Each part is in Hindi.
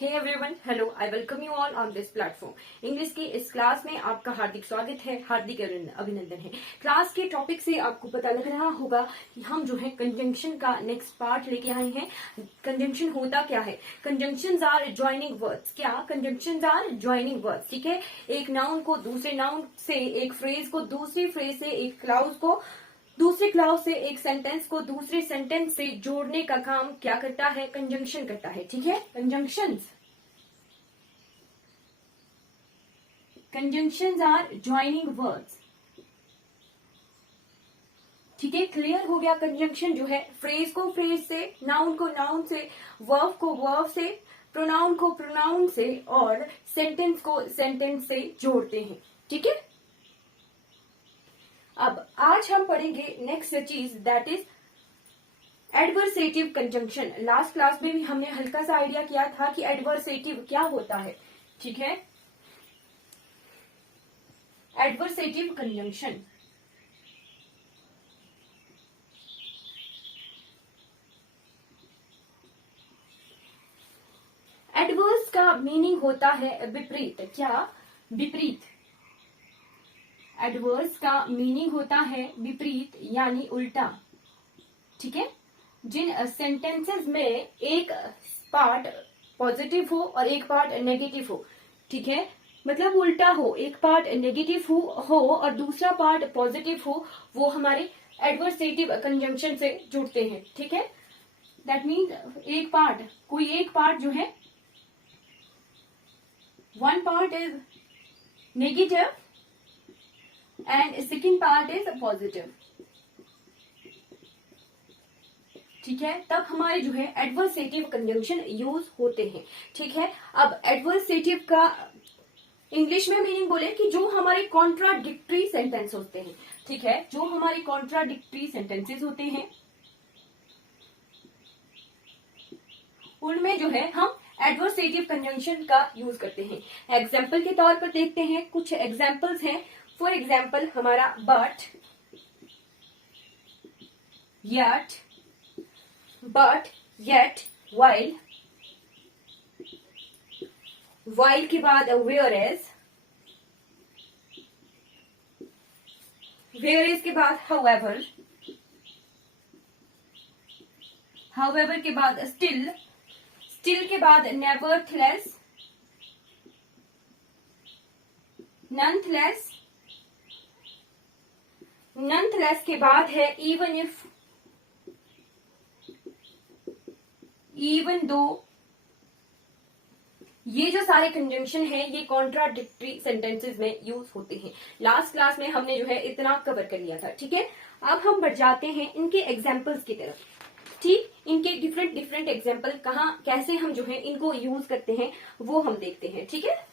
Hey everyone, hello, I welcome you all on this platform. English की इस क्लास में आपका हार्दिक स्वागत है, हार्दिक अभिनंदन है। क्लास के टॉपिक से आपको पता लग रहा होगा कि हम जो है कंजंक्शन का नेक्स्ट पार्ट लेके आए हैं। कंजंक्शन होता क्या है? Conjunctions are joining words. क्या? Conjunctions are joining words. ठीक है, एक नाउन को दूसरे नाउन से, एक फ्रेज को दूसरी फ्रेज से, एक क्लाउज को दूसरे क्लाउज से, एक सेंटेंस को दूसरे सेंटेंस से जोड़ने का काम क्या करता है? कंजंक्शन करता है। ठीक है, कंजंक्शंस आर ज्वाइनिंग वर्ड्स। ठीक है, क्लियर हो गया। कंजंक्शन जो है फ्रेज को फ्रेज से, नाउन को नाउन से, वर्ब को वर्ब से, प्रोनाउन को प्रोनाउन से और सेंटेंस को सेंटेंस से जोड़ते हैं। ठीक है, अब आज हम पढ़ेंगे नेक्स्ट चीज, that is adversative conjunction. Last class में भी हमने हल्का सा आइडिया किया था कि एडवर्सेटिव क्या होता है। ठीक है, एडवर्सेटिव कंजंक्शन एडवर्स का मीनिंग होता है विपरीत। क्या? विपरीत। एडवर्स का मीनिंग होता है विपरीत यानी उल्टा। ठीक है, जिन सेंटेंसेस में एक पार्ट पॉजिटिव हो और एक पार्ट नेगेटिव हो। ठीक है, मतलब उल्टा हो, एक पार्ट नेगेटिव हो और दूसरा पार्ट पॉजिटिव हो, वो हमारे एडवर्सेटिव कंजंक्शन से जुड़ते हैं। ठीक है, दैट मीन्स कोई एक पार्ट जो है, one part is negative and second part is positive। ठीक है, तब हमारे जो है एडवर्सेटिव कंजंक्शन यूज होते हैं। ठीक है, अब एडवर्सेटिव का इंग्लिश में मीनिंग बोले कि जो हमारे कॉन्ट्राडिक्टरी सेंटेंस होते हैं। ठीक है, जो हमारे कॉन्ट्राडिक्टरी सेंटेंसेस होते हैं उनमें जो है हम एडवर्सेटिव कंजंक्शन का यूज करते हैं। एग्जाम्पल के तौर पर देखते हैं, कुछ एग्जाम्पल्स हैं। फॉर एग्जाम्पल हमारा बट, येट, वाइल के बाद वेयरएज के बाद हाउएवर के बाद स्टिल के बाद नेवरथलेस, नॉनथलेस के बाद है इवन इफ, इवन दो। ये जो सारे कंजंक्शन है ये कॉन्ट्राडिक्टरी सेंटेंसेस में यूज होते हैं। लास्ट क्लास में हमने जो है इतना कवर कर लिया था। ठीक है, अब हम बढ़ जाते हैं इनके एग्जाम्पल्स की तरफ। ठीक, इनके डिफरेंट एग्जाम्पल कहाँ कैसे हम जो है इनको यूज करते हैं वो हम देखते हैं। ठीक है,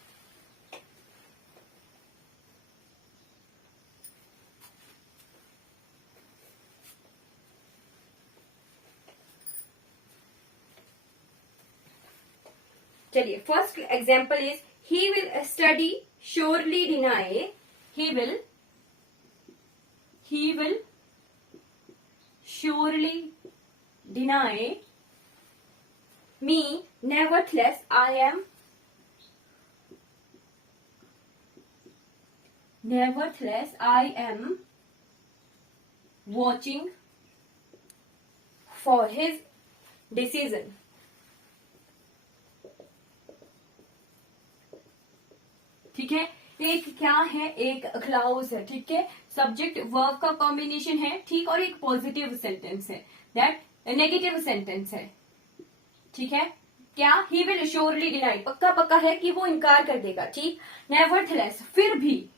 चलिए, first example is he will study surely deny. He will surely deny me, nevertheless I am watching for his decision। ठीक है, एक क्या है, एक क्लाउज है। ठीक है, सब्जेक्ट वर्ब का कॉम्बिनेशन है। ठीक, और एक पॉजिटिव सेंटेंस है, दैट नेगेटिव सेंटेंस है। ठीक है, क्या? ही विल श्योरली डिनाई, पक्का है कि वो इनकार कर देगा। ठीक, नेवरथलेस फिर भी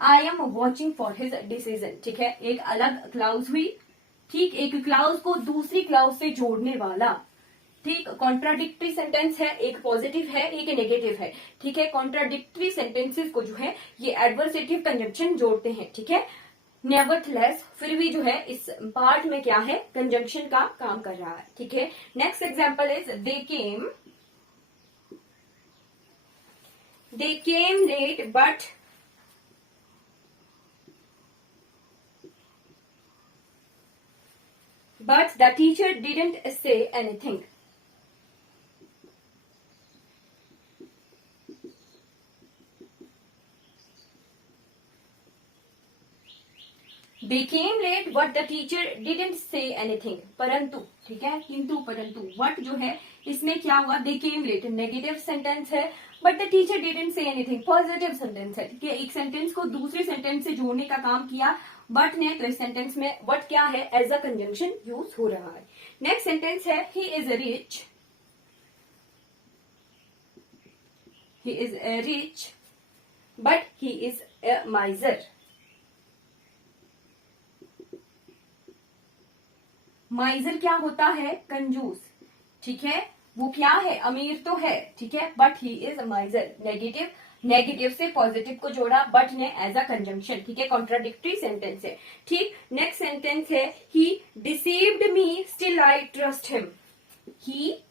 I am watching for his decision. ठीक है, एक अलग क्लाउज हुई। ठीक, एक क्लाउज को दूसरी क्लाउज से जोड़ने वाला। ठीक, कॉन्ट्राडिक्टरी सेंटेंस है, एक पॉजिटिव है एक नेगेटिव है। ठीक है, कॉन्ट्राडिक्टरी सेंटेंसेस को जो है ये एडवर्सेटिव कंजंक्शन जोड़ते हैं। ठीक है, नेवरथलेस फिर भी जो है इस पार्ट में क्या है, कंजंक्शन का काम कर रहा है। ठीक है, next example is they came late but the teacher didn't say anything। They came late but the teacher didn't say anything, परंतु, ठीक है, किंतु परंतु, वट जो है इसमें क्या हुआ, दे केम लेट नेगेटिव सेंटेंस है, but the teacher didn't say anything positive sentence है, ठीक है, एक सेंटेंस को दूसरे सेंटेंस से जोड़ने का काम किया बट ने, तो इस सेंटेंस में वट क्या है, एज अ कंजंक्शन यूज हो रहा है। नेक्स्ट सेंटेंस है he is rich, he is rich but he is a miser। माइजर क्या होता है, कंजूस, ठीक है, वो क्या है, अमीर तो है, ठीक है, बट ही इज माइजर, नेगेटिव से पॉजिटिव को जोड़ा बट ने एज अ कंजंक्शन, ठीक है, कॉन्ट्राडिक्टरी सेंटेंस है, ठीक। नेक्स्ट सेंटेंस है he deceived me still I trust him, he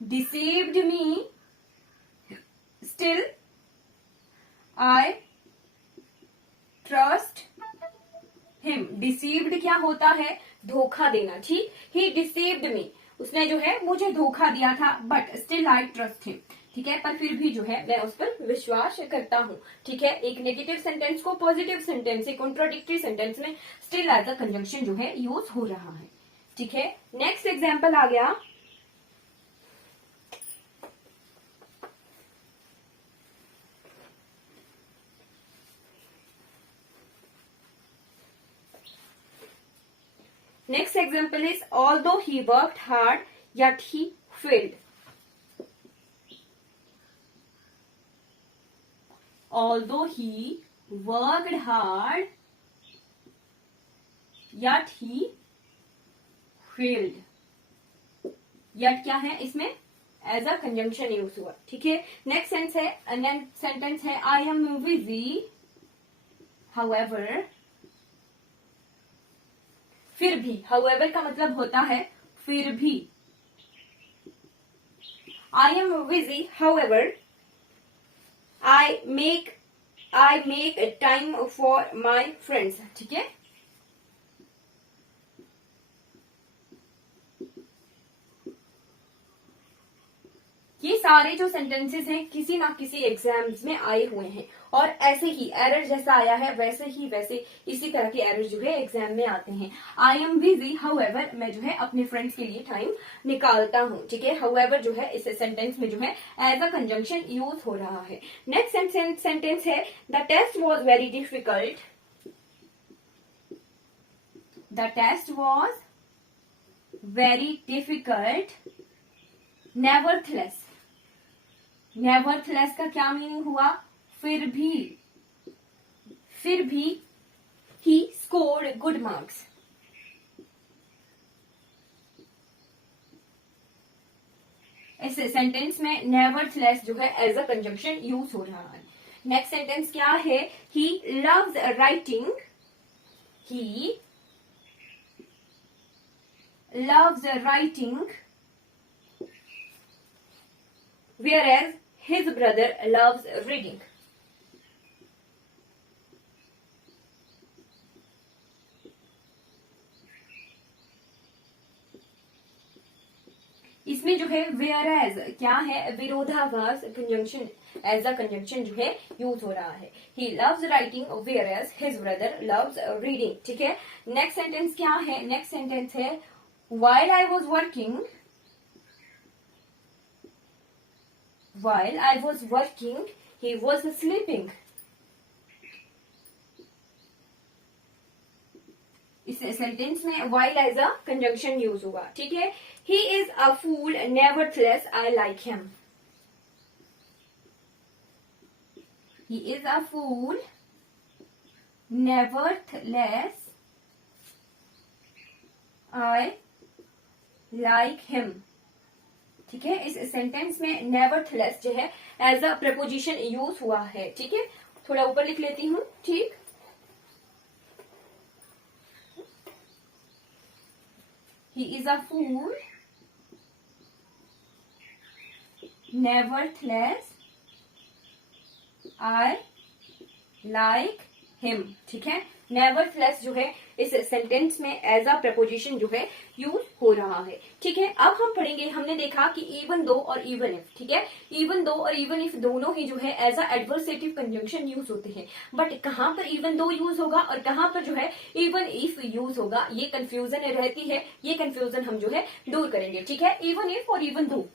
deceived me still I trust him। deceived क्या होता है, धोखा देना, ठीक, he deceived me, उसने जो है मुझे धोखा दिया था, but still I trust him, ठीक है, पर फिर भी जो है मैं उस पर विश्वास करता हूँ, ठीक है। एक नेगेटिव सेंटेंस को पॉजिटिव सेंटेंस, एक कॉन्ट्राडिक्टरी सेंटेंस में स्टिल एज अ कंजंक्शन जो है यूज हो रहा है, ठीक है। नेक्स्ट एग्जाम्पल आ गया, next example is although he worked hard yet he failed। although he worked hard yet he failed। yet क्या है, इसमें एज अ कंजंक्शन यूज हुआ, ठीक है। नेक्स्ट सेंटेंस है आई एम बिजी हाउएवर, फिर भी, हाउएवर का मतलब होता है फिर भी, I am busy however I make time for my friends, ठीक है। ये सारे जो सेंटेंसेस हैं किसी ना किसी एग्जाम्स में आए हुए हैं, और ऐसे ही एरर जैसा आया है वैसे इसी तरह के एरर जो है एग्जाम में आते हैं। आई एम बिजी हाउएवर, मैं जो है अपने फ्रेंड्स के लिए टाइम निकालता हूँ, ठीक है। हाउएवर जो है इस सेंटेंस में जो है एज अ कंजंक्शन यूज हो रहा है। नेक्स्ट सेंटेंस है the test was very difficult, the test was very difficult nevertheless, nevertheless का क्या मीनिंग हुआ, फिर भी ही स्कोर्ड गुड मार्क्स। इस सेंटेंस में नेवरथलेस जो है एज अ कंजंक्शन यूज हो रहा है। नेक्स्ट सेंटेंस क्या है, he loves writing, he loves writing whereas his brother loves reading। इसमें जो है whereas क्या है, विरोधाभास कंजंक्शन एज अ कंजंक्शन जो है यूज हो रहा है। he loves writing whereas his brother loves reading, ठीक है। नेक्स्ट सेंटेंस क्या है, नेक्स्ट सेंटेंस है while I was working he was sleeping। इस सेंटेंस में while as a conjunction use हुआ, ठीक है। he is a fool nevertheless I like him, he is a fool nevertheless I like him, ठीक है। इस सेंटेंस में नेवरथलेस जो है एज अ प्रपोजिशन यूज हुआ है, ठीक है। थोड़ा ऊपर लिख लेती हूँ, ठीक। He is a fool nevertheless I like him, ठीक है। नेवरथलेस जो है इस सेंटेंस में एज अ प्रपोजिशन जो है यूज हो रहा है। ठीक है, अब हम पढ़ेंगे, हमने देखा कि इवन दो और इवन इफ, ठीक है, इवन दो और इवन इफ दोनों ही जो है as a adversative conjunction use होते हैं, बट कहां पर इवन दो यूज होगा और कहां पर जो है इवन इफ यूज होगा, ये कंफ्यूजन रहती है। ये कंफ्यूजन हम जो है दूर करेंगे। ठीक है, इवन इफ और इवन दो,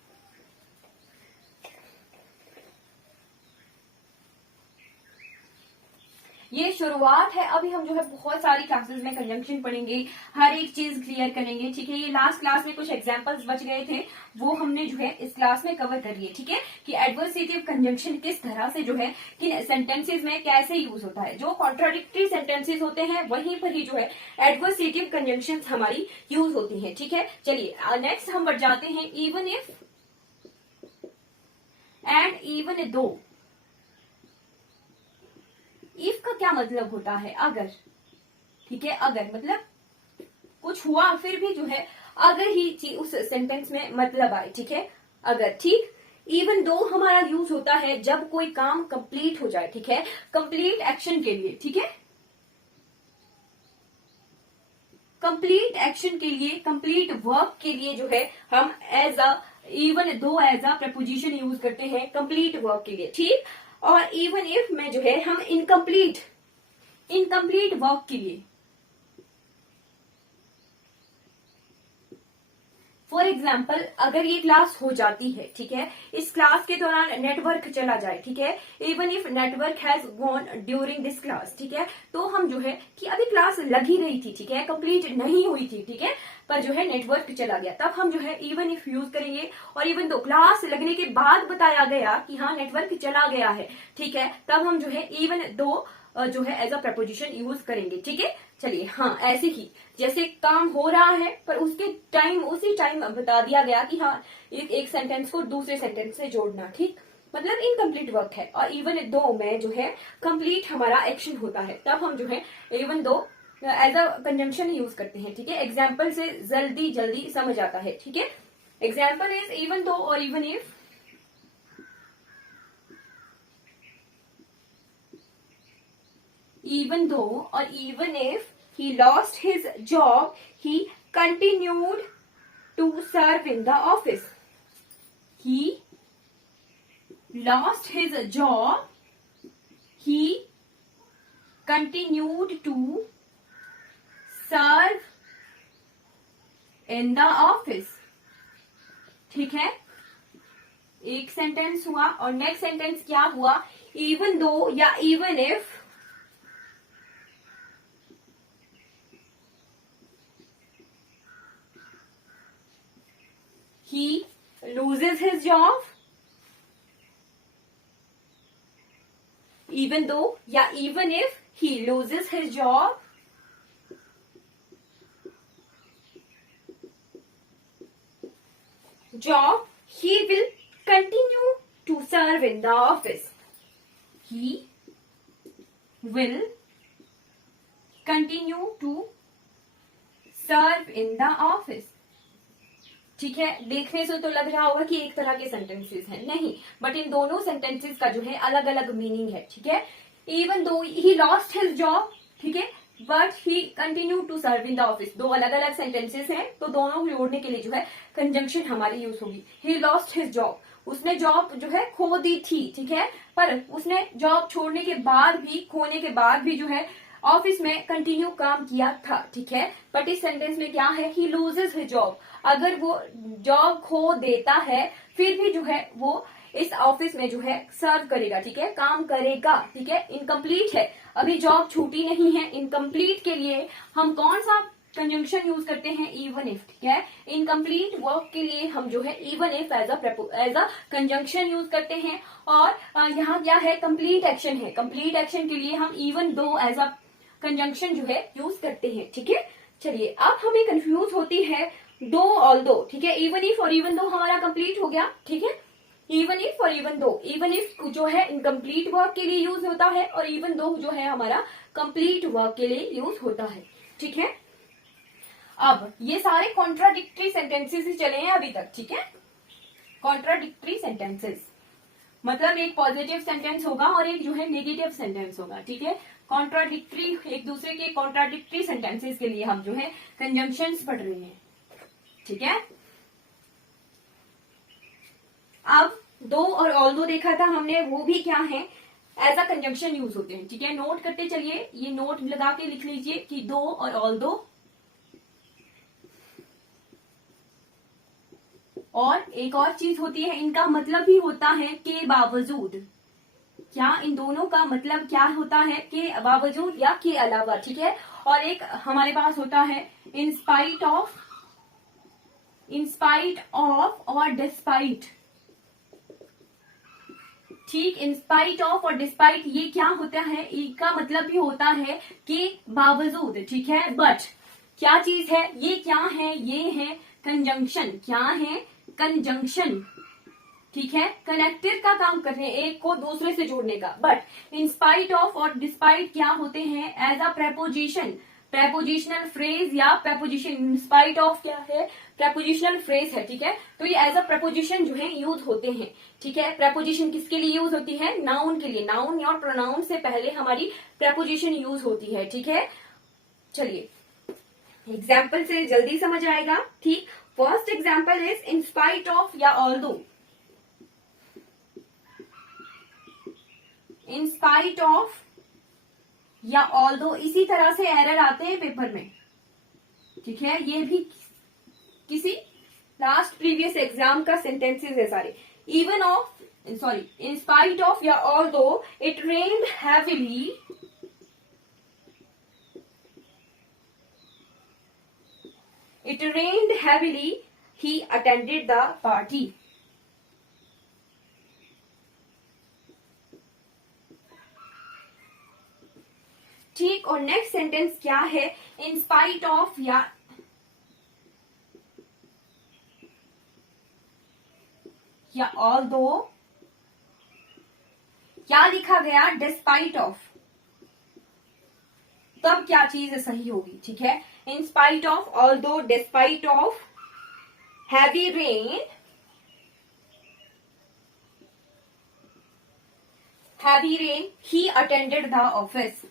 ये शुरुआत है। अभी हम जो है बहुत सारी क्लासेस में कंजंक्शन पढ़ेंगे, हर एक चीज क्लियर करेंगे। ठीक है, ये लास्ट क्लास में कुछ एग्जांपल्स बच गए थे, वो हमने जो है इस क्लास में कवर कर लिए। ठीक है, कि एडवर्सेटिव कंजंक्शन किस तरह से जो है किन सेंटेंसेस में कैसे यूज होता है। जो कॉन्ट्राडिक्टरी सेंटेंसेस होते हैं वहीं पर ही जो है एडवर्सेटिव कंजंक्शन हमारी यूज होती है। ठीक है, चलिए नेक्स्ट हम बढ़ जाते हैं, even if and even though. If का क्या मतलब होता है, अगर। ठीक है, अगर मतलब कुछ हुआ फिर भी जो है अगर ही उस सेंटेंस में मतलब आए। ठीक है, अगर। ठीक, इवन दो हमारा यूज होता है जब कोई काम कंप्लीट हो जाए। ठीक है, कंप्लीट एक्शन के लिए। ठीक है, कंप्लीट एक्शन के लिए, कंप्लीट वर्क के लिए जो है हम as a even though as a preposition use करते हैं कंप्लीट वर्क के लिए। ठीक, और इवन इफ में जो है हम इनकम्प्लीट वर्क के लिए, फॉर एग्जाम्पल अगर ये क्लास हो जाती है, ठीक है, इस क्लास के दौरान नेटवर्क चला जाए। ठीक है, even if network has gone during this class. ठीक है, तो हम जो है कि अभी क्लास लग ही रही थी, ठीक है, कंप्लीट नहीं हुई थी, ठीक है, पर जो है नेटवर्क चला गया, तब हम जो है इवन इफ यूज करेंगे। और इवन दो क्लास लगने के बाद बताया गया कि हाँ नेटवर्क चला गया है, ठीक है, तब हम जो है इवन दो जो है एज अ प्रपोजिशन यूज करेंगे। ठीक है, चलिए, हाँ ऐसे ही जैसे काम हो रहा है पर उसके टाइम उसी टाइम बता दिया गया कि हाँ एक सेंटेंस को दूसरे सेंटेंस से जोड़ना। ठीक, मतलब इनकम्प्लीट वर्क है। और इवन दो में जो है कंप्लीट हमारा एक्शन होता है, तब हम जो है even though as a conjunction use करते हैं। ठीक है, एग्जाम्पल से जल्दी जल्दी समझ आता है। ठीक है, एग्जाम्पल इज इवन दो और even if. Even though or even if he lost his job, he continued to serve in the office. He lost his job, he continued to serve in the office. ठीक है, एक सेंटेंस हुआ और नेक्स्ट सेंटेंस क्या हुआ, इवन दो या even if he loses his job, even though या even if he loses his job, he will continue to serve in the office. He will continue to serve in the office. ठीक है, देखने से तो लग रहा होगा कि एक तरह के सेंटेंसेस हैं, नहीं, बट इन दोनों सेंटेंसेस का जो है अलग अलग मीनिंग है। ठीक है, even though he lost his job, ठीक है, but he continue to serve in the office. दो अलग अलग सेंटेंसेस हैं, तो दोनों को जोड़ने के लिए जो है कंजंक्शन हमारी यूज होगी। ही लॉस्ट हिज जॉब, उसने जॉब जो है खो दी थी, ठीक है, पर उसने जॉब छोड़ने के बाद भी, खोने के बाद भी जो है ऑफिस में कंटिन्यू काम किया था। ठीक है, बट इस सेंटेंस में क्या है, ही लूजेस हिज जॉब, अगर वो जॉब खो देता है फिर भी जो है वो इस ऑफिस में जो है सर्व करेगा। ठीक है, काम करेगा। ठीक है, इनकम्प्लीट है, अभी जॉब छूटी नहीं है। इनकम्प्लीट के लिए हम कौन सा कंजंक्शन यूज करते हैं, इवन इफ। ठीक है, इनकम्प्लीट वर्क के लिए हम जो है even if as a conjunction use करते हैं। और यहाँ क्या है, कंप्लीट एक्शन है, कंप्लीट एक्शन के लिए हम even though as a conjunction जो है यूज करते हैं। ठीक है, चलिए अब हमें कंफ्यूज होती है दो और दो। ठीक है, इवन इफ और इवन दो हमारा कंप्लीट हो गया। ठीक है, इवन इफ और इवन दो, इवन इफ जो है इनकम्प्लीट वर्क के लिए यूज होता है और इवन दो जो है हमारा कंप्लीट वर्क के लिए यूज होता है। ठीक है, अब ये सारे कॉन्ट्राडिक्टरी सेंटेंसेस ही चले हैं अभी तक। ठीक है, कॉन्ट्राडिक्टरी सेंटेंसेस मतलब एक पॉजिटिव सेंटेंस होगा और एक जो है नेगेटिव सेंटेंस होगा। ठीक है, कॉन्ट्राडिक्टरी, एक दूसरे के कॉन्ट्राडिक्टरी सेंटेंसेस के लिए हम जो है कंजंक्शंस पढ़ रहे हैं, ठीक है। अब दो और ऑल्दो देखा था हमने, वो भी क्या है, एज अ कंजंक्शन यूज होते हैं, ठीक है। नोट करते चलिए, ये नोट लगा के लिख लीजिए कि दो और ऑल्दो, और एक और चीज होती है, इनका मतलब भी होता है के बावजूद। क्या इन दोनों का मतलब क्या होता है, के बावजूद या के अलावा, ठीक है। और एक हमारे पास होता है इन spite of, in spite of और डिस्पाइट, ठीक। इन स्पाइट ऑफ और डिस्पाइट ये क्या होता है, इनका मतलब भी होता है के बावजूद, ठीक है। बट क्या चीज है, ये क्या है, ये है कंजंक्शन, क्या है, कंजंक्शन, ठीक है। कनेक्टिव का काम कर रहे हैं, एक को दूसरे से जोड़ने का। बट इन स्पाइट ऑफ और डिस्पाइट क्या होते हैं, as a preposition, prepositional phrase या प्रेपोजिशन। इन स्पाइट ऑफ क्या है, प्रेपोजिशनल फ्रेज है, ठीक है। तो ये एज अ प्रेपोजिशन जो है यूज होते हैं, ठीक है। प्रेपोजिशन किसके लिए यूज होती है, नाउन के लिए, नाउन और प्रोनाउन से पहले हमारी प्रेपोजिशन यूज होती है, ठीक है। चलिए एग्जाम्पल से जल्दी समझ आएगा, ठीक। First example is in spite of या ऑल्दो, इन स्पाइट ऑफ या ऑल्दो, इसी तरह से एरर आते हैं पेपर में, ठीक है। ये भी किसी लास्ट प्रीवियस एग्जाम का सेंटेंसेस है सारे। Even of, sorry, in spite of या although it rained heavily, it rained heavily, he attended the party, ठीक। और नेक्स्ट सेंटेंस क्या है, इन स्पाइट ऑफ या ऑल्दो क्या लिखा गया, डिस्पाइट ऑफ, तब क्या चीज सही होगी, ठीक है। इन spite of, although, despite of, heavy rain, heavy rain, he attended the office.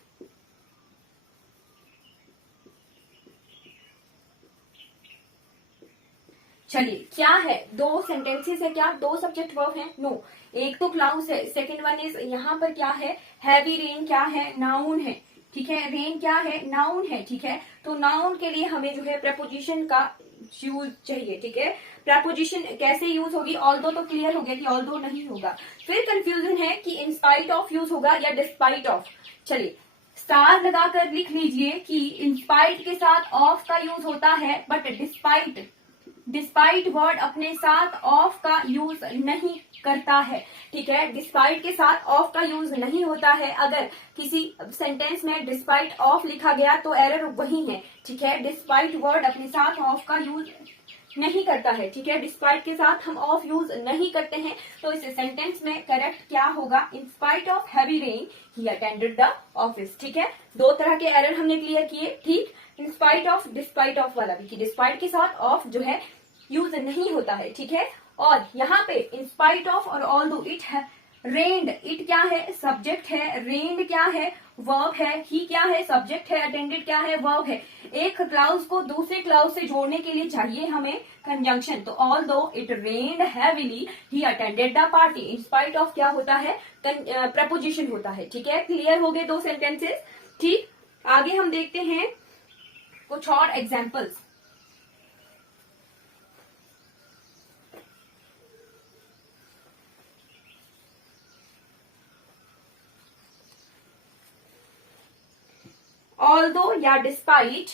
चलिए क्या है, दो सेंटेंसेस है, क्या दो सब्जेक्ट वर्ब है, नो। एक तो क्लाउस है, सेकेंड वन इज, यहाँ पर क्या है, हैवी रेन क्या है, नाउन है, ठीक है। रेन क्या है, नाउन है, ठीक है। तो नाउन के लिए हमें जो है प्रपोजिशन का यूज चाहिए, ठीक है। प्रपोजिशन कैसे यूज होगी, ऑल्दो तो क्लियर हो गया कि ऑल्दो नहीं होगा। फिर कंफ्यूजन है कि इन स्पाइट ऑफ यूज होगा या डिस्पाइट ऑफ। चलिए स्टार लगाकर लिख लीजिए कि इन स्पाइट के साथ ऑफ का यूज होता है, बट डिस्पाइट, डिस्पाइट वर्ड अपने साथ ऑफ का यूज नहीं करता है, ठीक है। डिस्पाइट के साथ ऑफ का यूज नहीं होता है। अगर किसी सेंटेंस में डिस्पाइट ऑफ लिखा गया तो एरर वही है, ठीक है। डिस्पाइट वर्ड अपने साथ ऑफ का यूज नहीं करता है, ठीक है। डिस्पाइट के साथ हम ऑफ यूज नहीं करते हैं, तो इस सेंटेंस में करेक्ट क्या होगा, इन spite of heavy rain he attended the office, ठीक है। दो तरह के एरर हमने क्लियर किए, ठीक। इन स्पाइट ऑफ, डिस्पाइट ऑफ वाला भी, कि डिस्पाइट के साथ ऑफ जो है यूज नहीं होता है, ठीक है। और यहाँ पे इन स्पाइट ऑफ और ऑल्दो इट है, रेन्ड, इट क्या है, सब्जेक्ट है, रेन्ड क्या है, वर्ब है, ही क्या है, सब्जेक्ट है, अटेंडेड क्या है, वर्ब है। एक क्लाउज को दूसरे क्लाउज से जोड़ने के लिए चाहिए हमें कंजंक्शन, तो although it rained heavily he attended the party. In spite of क्या होता है, प्रपोजिशन होता है, ठीक है। क्लियर हो गए दो सेंटेंसेस, ठीक। आगे हम देखते हैं कुछ और एग्जाम्पल्स। ऑल्दो या डिस्पाइट,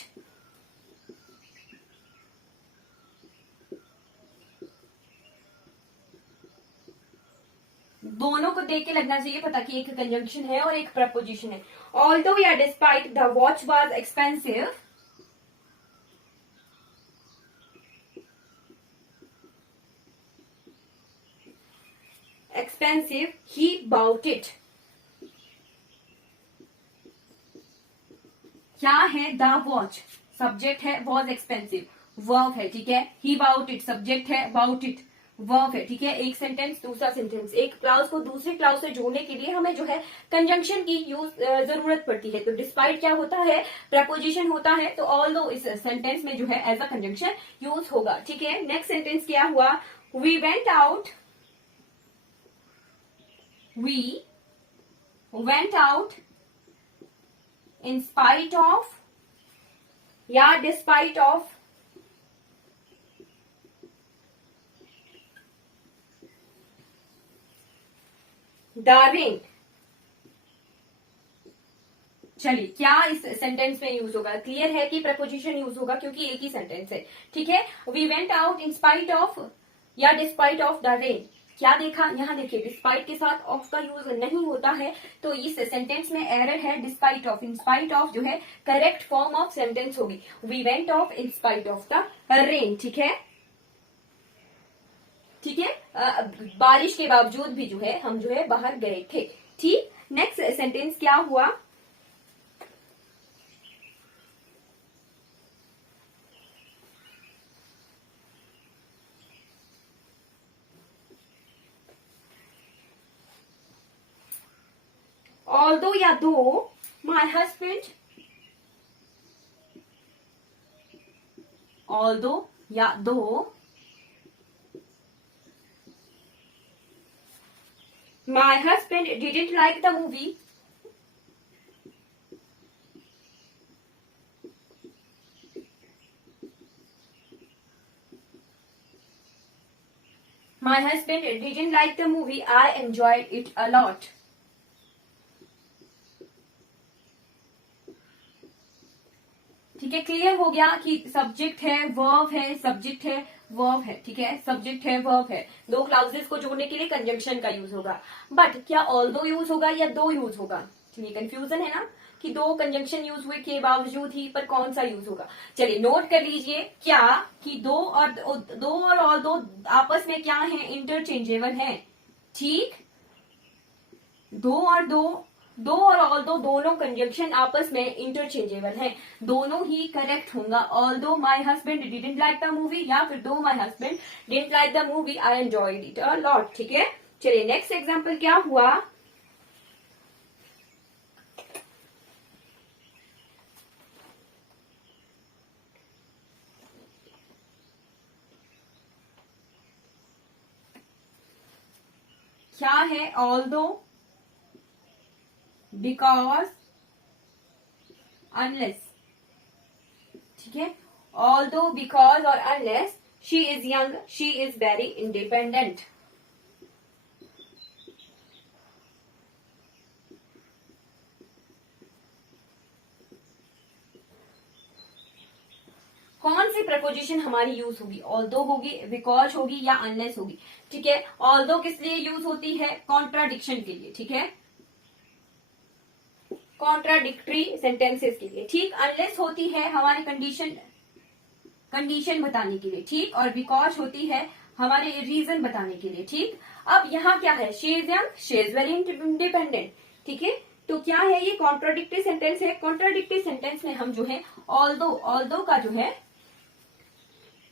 दोनों को देख के लगना चाहिए पता कि एक कंजंक्शन है और एक प्रपोजिशन है। ऑल्दो या despite the watch was expensive, expensive he bought it, क्या है, द वॉच सब्जेक्ट है, वॉज एक्सपेंसिव वर्ब है, ठीक है। ही बाउट इट सब्जेक्ट है, बाउट इट वर्ब है, ठीक है। एक सेंटेंस दूसरा सेंटेंस, एक क्लाउज को दूसरे क्लाउज से जोड़ने के लिए हमें जो है कंजंक्शन की यूज जरूरत पड़ती है। तो डिस्पाइट क्या होता है, प्रपोजिशन होता है। तो ऑल्दो इस सेंटेंस में जो है एज अ कंजंक्शन यूज होगा, ठीक है। नेक्स्ट सेंटेंस क्या हुआ, we went out, we went out in spite of या डिस्पाइट ऑफ द रेन। चलिए, क्या इस सेंटेंस में यूज होगा, क्लियर है कि प्रपोजिशन यूज होगा क्योंकि एक ही सेंटेंस है, ठीक है। We went out in spite of या डिस्पाइट ऑफ द रेन। क्या देखा, यहाँ देखिए डिस्पाइट के साथ ऑफ का यूज नहीं होता है, तो इस सेंटेंस में एरर है। Despite of, in spite of जो है करेक्ट फॉर्म ऑफ सेंटेंस होगी। We went off in spite of the rain, ठीक है, ठीक है। बारिश के बावजूद भी जो है हम जो है बाहर गए थे, ठीक। नेक्स्ट सेंटेंस क्या हुआ, although या though my husband, although या though my husband didn't like the movie, my husband didn't like the movie, I enjoyed it a lot। ठीक है, क्लियर हो गया कि सब्जेक्ट है, वर्ब है, सब्जेक्ट है, वर्ब है, ठीक है। सब्जेक्ट है, वर्ब है, दो क्लाउजेस को जोड़ने के लिए कंजंक्शन का यूज होगा। बट क्या ऑल्दो यूज होगा या दो यूज होगा, चलिए कंफ्यूजन है ना कि दो कंजंक्शन यूज हुए के बावजूद ही पर कौन सा यूज होगा। चलिए नोट कर लीजिए क्या कि दो और ऑल्दो आपस में क्या है, इंटरचेंजेबल है, ठीक। दो और ऑल्दो दोनों कंजंक्शन आपस में इंटरचेंजेबल हैं, दोनों ही करेक्ट होगा। Although my husband didn't like the movie या फिर दो my husband didn't like the movie I enjoyed it a lot, ठीक है। चलिए नेक्स्ट एग्जांपल क्या हुआ, क्या है, ऑल्दो, बिकॉज, अनलेस, ठीक है। ऑल्दो, बिकॉज और unless, she is young, she is very independent. कौन सी प्रपोजिशन हमारी यूज होगी, ऑल्दो होगी, बिकॉज होगी या अनलेस होगी, ठीक है। ऑल्दो किस लिए यूज होती है, कॉन्ट्राडिक्शन के लिए, ठीक है, कॉन्ट्राडिक्टरी सेंटेंसेस के लिए, ठीक। अनलेस होती है हमारी कंडीशन बताने के लिए, ठीक। और बिकॉज होती है हमारे रीजन बताने के लिए, ठीक। अब यहाँ क्या है, she is young, she is very independent, ठीक है। तो क्या है, ये कॉन्ट्राडिक्टरी सेंटेंस है। कॉन्ट्राडिक्टरी सेंटेंस में हम जो है ऑल्दो का जो है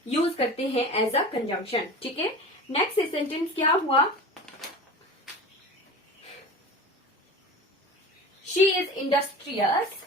यूज करते हैं एज अ कंजंक्शन, ठीक है। नेक्स्ट सेंटेंस क्या हुआ, she is industrious,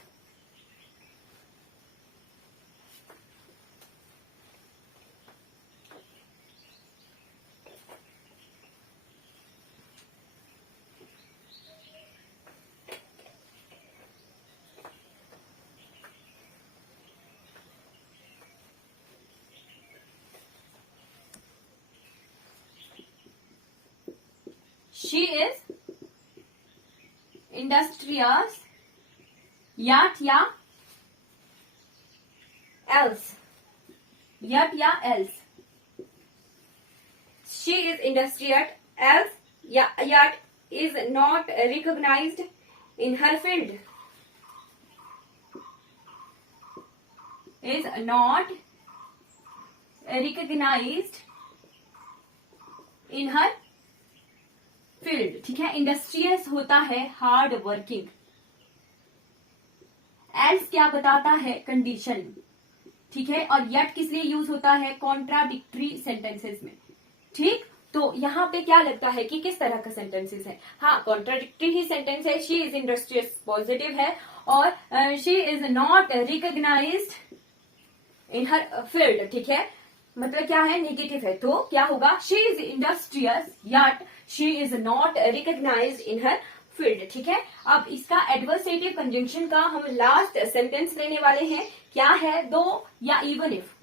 she is industrious, yet या else, yet या else, she is industrious else yet is not recognized in her field, is not recognized in her field, ठीक है। इंडस्ट्रियस होता है हार्ड वर्किंग, एल्स क्या बताता है, कंडीशन, ठीक है। और यट किस लिए यूज होता है, कॉन्ट्राडिक्टरी सेंटेंसेस में, ठीक। तो यहाँ पे क्या लगता है कि किस तरह का सेंटेंसेस है? हाँ, कॉन्ट्राडिक्टरी ही सेंटेंस है। शी इज इंडस्ट्रियस पॉजिटिव है, और she is not recognised in her field, ठीक है, मतलब क्या है, नेगेटिव है, तो क्या होगा, she is industrious yet she is not recognised in her field, ठीक है। अब इसका एडवर्सेटिव कंजंक्शन का हम लास्ट सेंटेंस लेने वाले हैं। क्या है, दो या इवन इफ।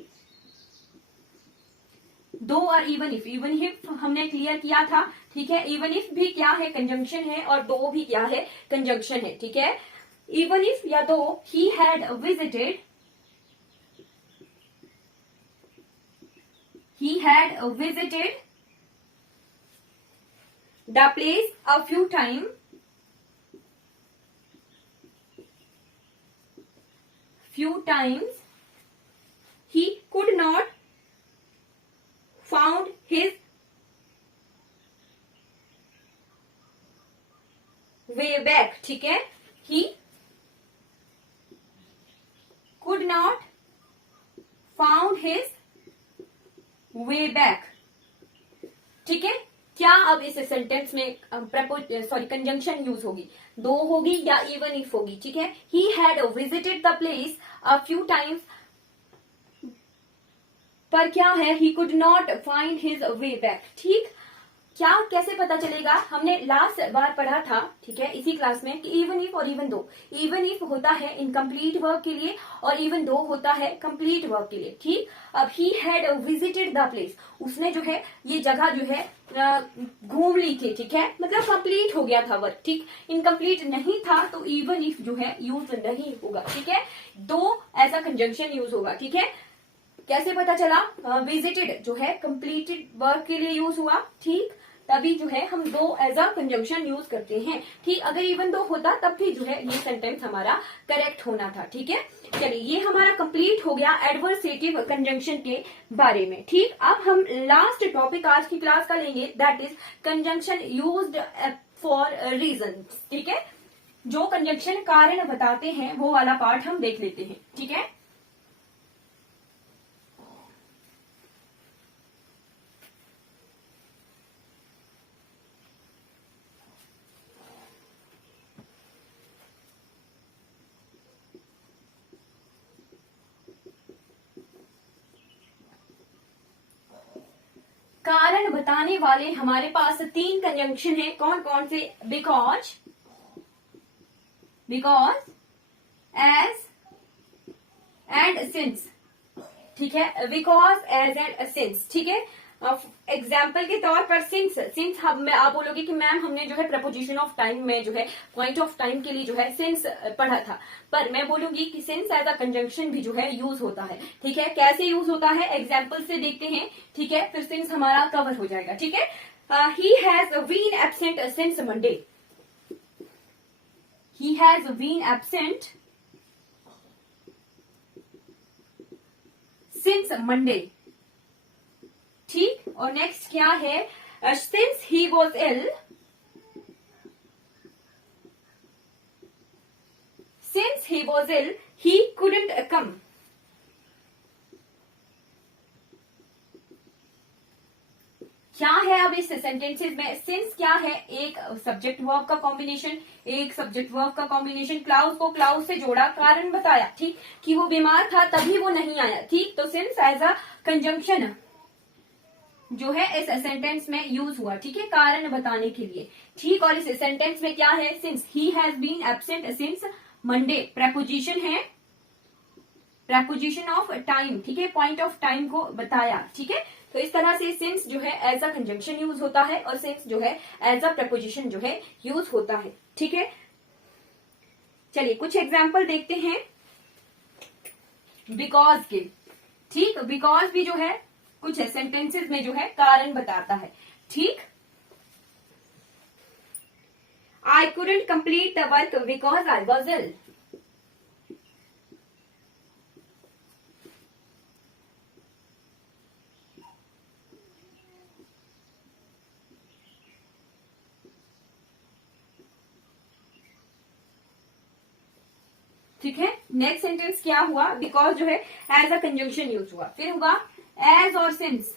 दो और इवन इफ हमने क्लियर किया था, ठीक है। इवन इफ भी क्या है, कंजंक्शन है, और दो भी क्या है, कंजंक्शन है, ठीक है। इवन इफ या दो, he had visited, he had visited the place a few times, he could not found his way back, ठीक है। he could not found his way back, ठीक है। क्या अब इस सेंटेंस में कंजंक्शन यूज होगी, दो होगी या इवन इफ होगी, ठीक है। He had visited the place a few times, पर क्या है, he could not find his way back, ठीक। क्या कैसे पता चलेगा, हमने लास्ट बार पढ़ा था, ठीक है, इसी क्लास में, कि इवन इफ और इवन दो। इवन इफ होता है इनकम्प्लीट वर्ब के लिए, और इवन दो होता है कंप्लीट वर्ब के लिए, ठीक। अब he had visited the place, उसने जो है ये जगह जो है घूम ली थी, ठीक है, मतलब कंप्लीट हो गया था वर्क, ठीक। इनकम्प्लीट नहीं था तो इवन इफ जो है यूज नहीं होगा, ठीक है। दो ऐसा कंजंक्शन यूज होगा, ठीक है। कैसे पता चला, विजिटेड जो है कंप्लीटेड वर्क के लिए यूज हुआ, ठीक, तभी जो है हम दो एज अ कंजंक्शन यूज करते हैं, ठीक। अगर इवन दो होता तब भी जो है ये सेंटेंस हमारा करेक्ट होना था, ठीक है। चलिए, ये हमारा कंप्लीट हो गया एडवर्सेटिव कंजंक्शन के बारे में, ठीक। अब हम लास्ट टॉपिक आज की क्लास का लेंगे, that is conjunction used for reasons, ठीक है। जो कंजंक्शन कारण बताते हैं वो वाला पार्ट हम देख लेते हैं, ठीक है। कारण बताने वाले हमारे पास तीन कंजंक्शन है, कौन कौन से, बिकॉज, एज एंड सिंस, ठीक है। बिकॉज, एज एंड सिंस, ठीक है। एग्जाम्पल के तौर पर सिंस आप बोलोगे कि मैम हमने जो है प्रपोजिशन ऑफ टाइम में जो है पॉइंट ऑफ टाइम के लिए जो है सिंस पढ़ा था, पर मैं बोलूंगी कि सिंस एज अ कंजंक्शन भी जो है यूज होता है, ठीक है। कैसे यूज होता है, एग्जाम्पल से देखते हैं, ठीक है, फिर सिंस हमारा कवर हो जाएगा, ठीक है। He has been absent since Monday, he has been absent since Monday, ठीक। और नेक्स्ट क्या है, since he was ill, he couldn't come, क्या है अब इस सेंटेंसेस में, सिंस क्या है, एक सब्जेक्ट वर्ब का कॉम्बिनेशन, क्लाउज को क्लाउज से जोड़ा, कारण बताया, ठीक, कि वो बीमार था तभी वो नहीं आया, ठीक। तो सिंस एज अ कंजंक्शन जो है इस सेंटेंस में यूज हुआ, ठीक है, कारण बताने के लिए, ठीक। और इस सेंटेंस में क्या है, since he has been absent since Monday, preposition है, प्रेपोजिशन ऑफ टाइम, ठीक है, पॉइंट ऑफ टाइम को बताया, ठीक है। तो इस तरह से सिंस जो है एज अ कंजंक्शन यूज होता है, और सिंस जो है एज अ प्रेपोजिशन जो है यूज होता है, ठीक है। चलिए कुछ एग्जाम्पल देखते हैं बिकॉज के, ठीक। बिकॉज भी जो है कुछ सेंटेंसेस में जो है कारण बताता है, ठीक। I couldn't complete the work because I was ill, ठीक है। नेक्स्ट सेंटेंस क्या हुआ, बिकॉज जो है एज अ कंजंक्शन यूज हुआ, फिर होगा एज और since,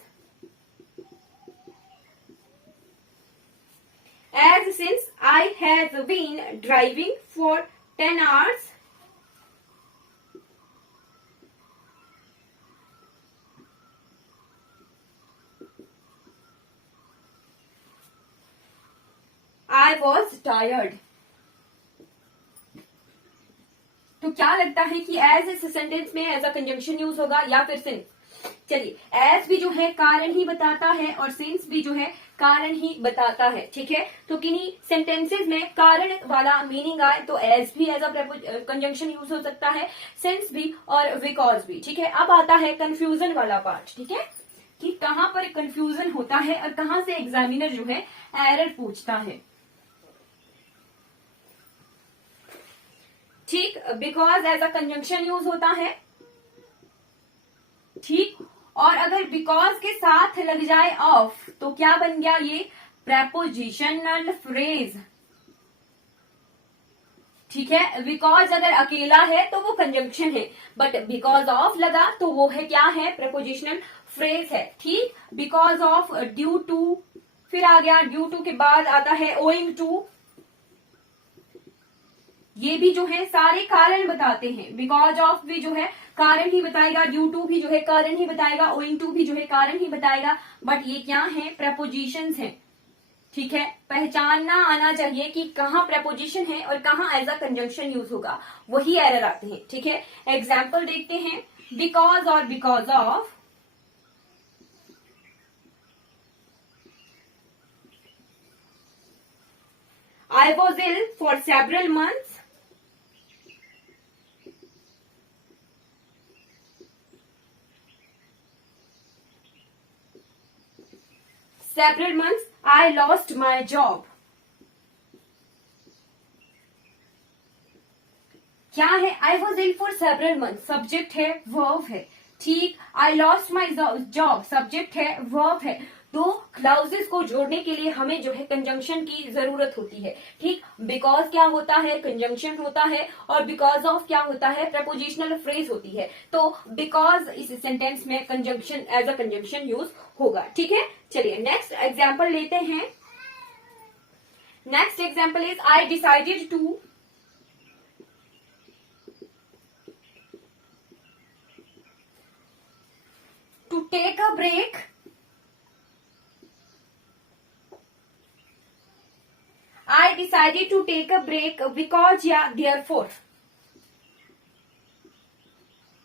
As since I have been driving for 10 hours, I was tired. तो क्या लगता है कि एज इस सेंटेंस में एज अ कंजंक्शन यूज होगा या फिर सिंस? चलिए, एज भी जो है कारण ही बताता है और सिंस भी जो है कारण ही बताता है, ठीक है। तो किन्हीं सेंटेंसेस में कारण वाला मीनिंग आए तो एज भी एज अ कंजंक्शन यूज हो सकता है, सिंस भी और बिकॉज भी, ठीक है। अब आता है कंफ्यूजन वाला पार्ट, ठीक है, कि कहां पर कंफ्यूजन होता है और कहां से एग्जामिनर जो है एरर पूछता है। ठीक, because as a conjunction use होता है, ठीक। और अगर बिकॉज के साथ लग जाए ऑफ तो क्या बन गया ये? प्रेपोजिशनल फ्रेज, ठीक है। बिकॉज अगर अकेला है तो वो कंजंक्शन है, बट बिकॉज ऑफ लगा तो वो है क्या है? प्रेपोजिशनल फ्रेज है, ठीक। बिकॉज ऑफ, ड्यू टू, फिर आ गया ड्यू टू के बाद आता है ओइंग टू। ये भी जो है सारे कारण बताते हैं। बिकॉज ऑफ भी जो है कारण ही बताएगा, ड्यू टू भी जो है कारण ही बताएगा, ओइंग टू भी जो है कारण ही बताएगा, बट ये क्या है? प्रेपोजिशंस हैं, ठीक है। पहचानना आना चाहिए कि कहाँ प्रेपोजिशन है और कहाँ एज अ कंजंक्शन यूज होगा, वही एरर आते हैं, ठीक है। एग्जाम्पल देखते हैं, बिकॉज और because of. I was ill for several months. Several months, I lost my job. क्या है? I was ill for several months, subject है, वर्ब है, ठीक। I lost my job, subject है, वर्ब है। तो क्लाउजेस को जोड़ने के लिए हमें जो है कंजंक्शन की जरूरत होती है, ठीक। बिकॉज क्या होता है? कंजंक्शन होता है, और बिकॉज ऑफ क्या होता है? प्रपोजिशनल फ्रेज होती है। तो बिकॉज इस सेंटेंस में conjunction as a conjunction use होगा, ठीक है। चलिए नेक्स्ट एग्जाम्पल लेते हैं। Next example is I decided to take a break. I decided to take a break because yeah, therefore.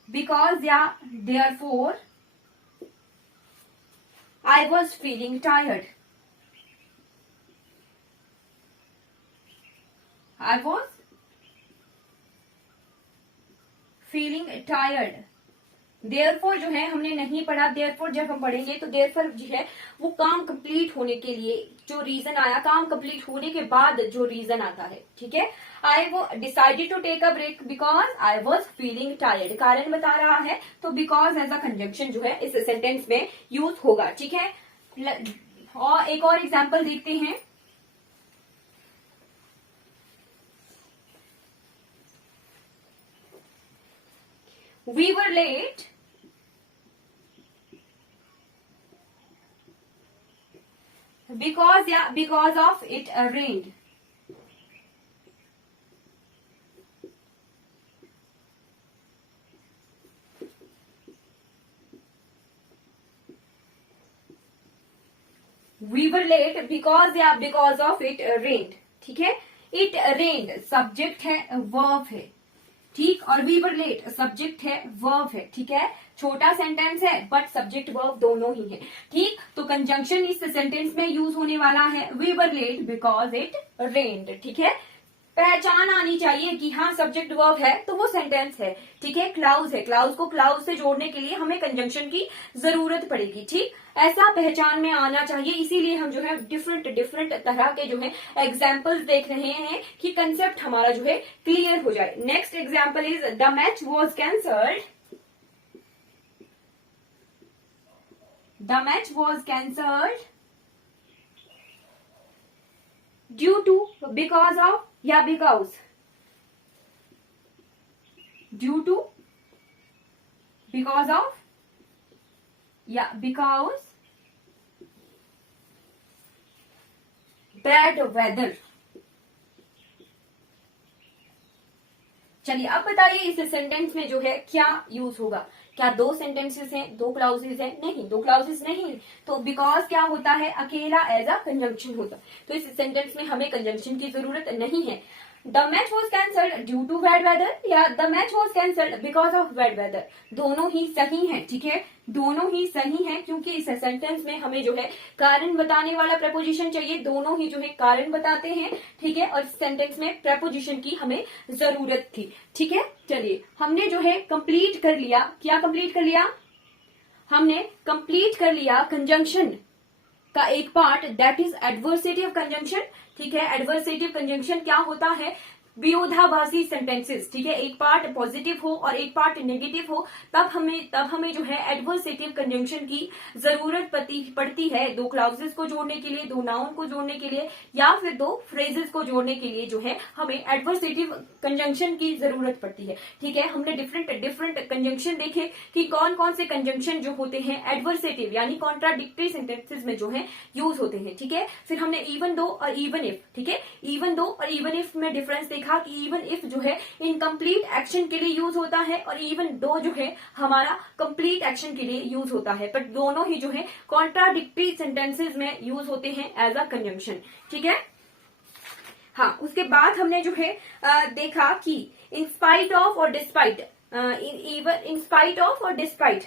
Because yeah, therefore, I was feeling tired. I was feeling tired. Therefore जो है हमने नहीं पढ़ा, देयरफॉर जब हम पढ़ेंगे तो देयरफॉर जो है वो काम कंप्लीट होने के लिए जो रीजन आया, काम कंप्लीट होने के बाद जो रीजन आता है, ठीक है। आई वो decided to take a break because I was feeling tired, कारण बता रहा है, तो बिकॉज एज अ कंजंक्शन जो है इस सेंटेंस में यूज होगा, ठीक है। और एक और एग्जाम्पल देखते हैं। We were late because of it rained. We were late because of it rained, ठीक है। It rained सब्जेक्ट है, वर्ब है, ठीक। और वी वर लेट सब्जेक्ट है, वर्ब है, ठीक है। छोटा सेंटेंस है बट सब्जेक्ट वर्ब दोनों ही है, ठीक। तो कंजंक्शन इस सेंटेंस में यूज होने वाला है we were late because it rained, ठीक है। पहचान आनी चाहिए कि हाँ सब्जेक्ट वर्ब है तो वो सेंटेंस है, ठीक है। क्लाउज है, क्लाउज को क्लाउज से जोड़ने के लिए हमें कंजंक्शन की जरूरत पड़ेगी, ठीक। ऐसा पहचान में आना चाहिए, इसीलिए हम जो है डिफरेंट डिफरेंट तरह के जो है एग्जाम्पल्स देख रहे हैं कि कंसेप्ट हमारा जो है क्लियर हो जाए। Next example is the match was cancelled. The match was cancelled due to, because of या because, due to, because of या बिकॉज बैड वेदर। चलिए अब बताइए इस सेंटेंस में जो है क्या यूज होगा। क्या दो सेंटेंसेस हैं, दो क्लाउजेस हैं? नहीं, दो क्लाउजेस नहीं। तो बिकॉज क्या होता है, अकेला एज अ कंजंक्शन होता है। तो इस सेंटेंस में हमें कंजंक्शन की जरूरत नहीं है। The match was cancelled due to bad weather या the match was cancelled because of bad weather, दोनों ही सही है। ठीक है, दोनों ही सही है, क्योंकि इस सेंटेंस में हमें जो है कारण बताने वाला प्रपोजिशन चाहिए। दोनों ही जो है कारण बताते हैं। ठीक है, और इस सेंटेंस में प्रपोजिशन की हमें जरूरत थी। ठीक है, चलिए हमने जो है कंप्लीट कर लिया। क्या कंप्लीट कर लिया? हमने कंप्लीट कर लिया कंजंक्शन का एक part, that is adversative conjunction. ठीक है, एडवर्सेटिव कंजंक्शन क्या होता है? विरोधाभासी सेंटेंसेस। ठीक है, एक पार्ट पॉजिटिव हो और एक पार्ट नेगेटिव हो, तब हमें जो है एडवर्सेटिव कंजंक्शन की जरूरत पड़ती है। दो क्लाउजेस को जोड़ने के लिए, दो नाउन को जोड़ने के लिए, या फिर दो फ्रेजेस को जोड़ने के लिए जो है हमें एडवर्सेटिव कंजंक्शन की जरूरत पड़ती है। ठीक है, हमने डिफरेंट कंजंक्शन देखे कि कौन कौन से कंजंक्शन जो होते हैं एडवर्सेटिव यानी कॉन्ट्राडिक्टरी सेंटेंसेस में जो है यूज होते हैं। ठीक है, फिर हमने इवन दो और इवन इफ, ठीक है, इवन दो और इवन इफ में डिफरेंस देखा कि इवन इफ जो है इनकम्प्लीट एक्शन के लिए यूज होता है और इवन दो जो है हमारा कंप्लीट एक्शन के लिए यूज होता है, बट दोनों ही जो है कॉन्ट्राडिक्टरी सेंटेंसेस में यूज होते हैं एज अ कंजंक्शन। ठीक है, हाँ, उसके बाद हमने जो है देखा कि इन स्पाइट ऑफ और डिस्पाइट, इन स्पाइट ऑफ और डिस्पाइट,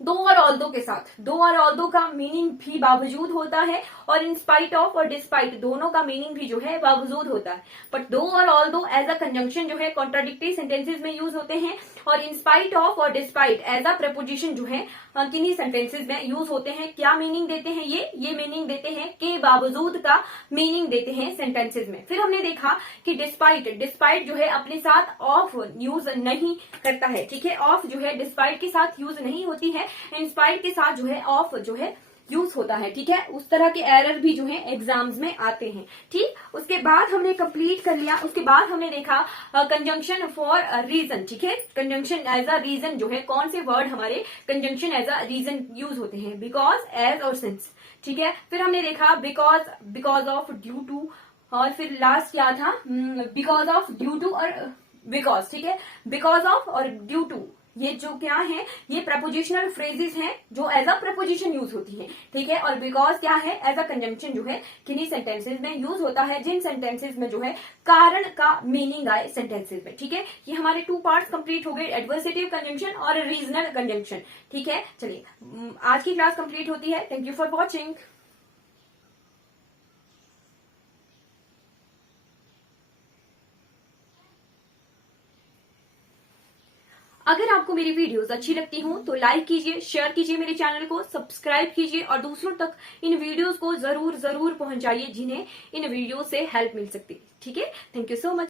दो और ऑल्दो के साथ, दो और ऑल्दो का मीनिंग भी बावजूद होता है और इन स्पाइट ऑफ और डिस्पाइट दोनों का मीनिंग भी जो है बावजूद होता है। बट दो और ऑल्दो एज अ कंजंक्शन जो है कॉन्ट्राडिक्टरी सेंटेंसेस में यूज होते हैं और इन स्पाइट ऑफ और डिस्पाइट एज अ प्रपोजिशन जो है किन्हीं सेंटेंसेस में यूज होते हैं। क्या मीनिंग देते हैं ये मीनिंग देते हैं के बावजूद का मीनिंग देते हैं सेंटेंसेस में। फिर हमने देखा कि डिस्पाइट जो है अपने साथ ऑफ यूज नहीं करता है। ठीक है, ऑफ जो है डिस्पाइट के साथ यूज नहीं होती है, इंस्पाइट के साथ जो है ऑफ जो है यूज होता है। ठीक है, उस तरह के एरर भी जो है एग्जाम्स में आते हैं। ठीक, उसके बाद हमने कंप्लीट कर लिया। उसके बाद हमने देखा कंजंक्शन फॉर रीजन। ठीक है, कंजंक्शन एज अ रीजन जो है कौन से वर्ड हमारे conjunction as a reason use होते हैं, बिकॉज, एज और सिंस। ठीक है, फिर हमने देखा बिकॉज ऑफ, ड्यू टू, और फिर लास्ट क्या था, बिकॉज ऑफ, ड्यू टू और बिकॉज। ठीक है, बिकॉज ऑफ और ड्यू टू ये जो क्या है, ये प्रपोजिशनल फ्रेजेस हैं जो एज अ प्रपोजिशन यूज होती हैं। ठीक है, और बिकॉज क्या है, एज अ कंजंक्शन जो है किन्हीं सेंटेंसेस में यूज होता है जिन सेंटेंसेस में जो है कारण का मीनिंग आए सेंटेंसेस में। ठीक है, ये हमारे टू पार्ट्स कंप्लीट हो गए, एडवर्सेटिव कंजंक्शन और रीजनल कंजंक्शन। ठीक है, चलिए आज की क्लास कंप्लीट होती है। Thank you for watching. अगर आपको मेरी वीडियोस अच्छी लगती हो तो लाइक कीजिए, शेयर कीजिए, मेरे चैनल को सब्सक्राइब कीजिए और दूसरों तक इन वीडियोस को जरूर पहुंचाइए जिन्हें इन वीडियो से हेल्प मिल सकती है। ठीक है, थैंक यू सो मच।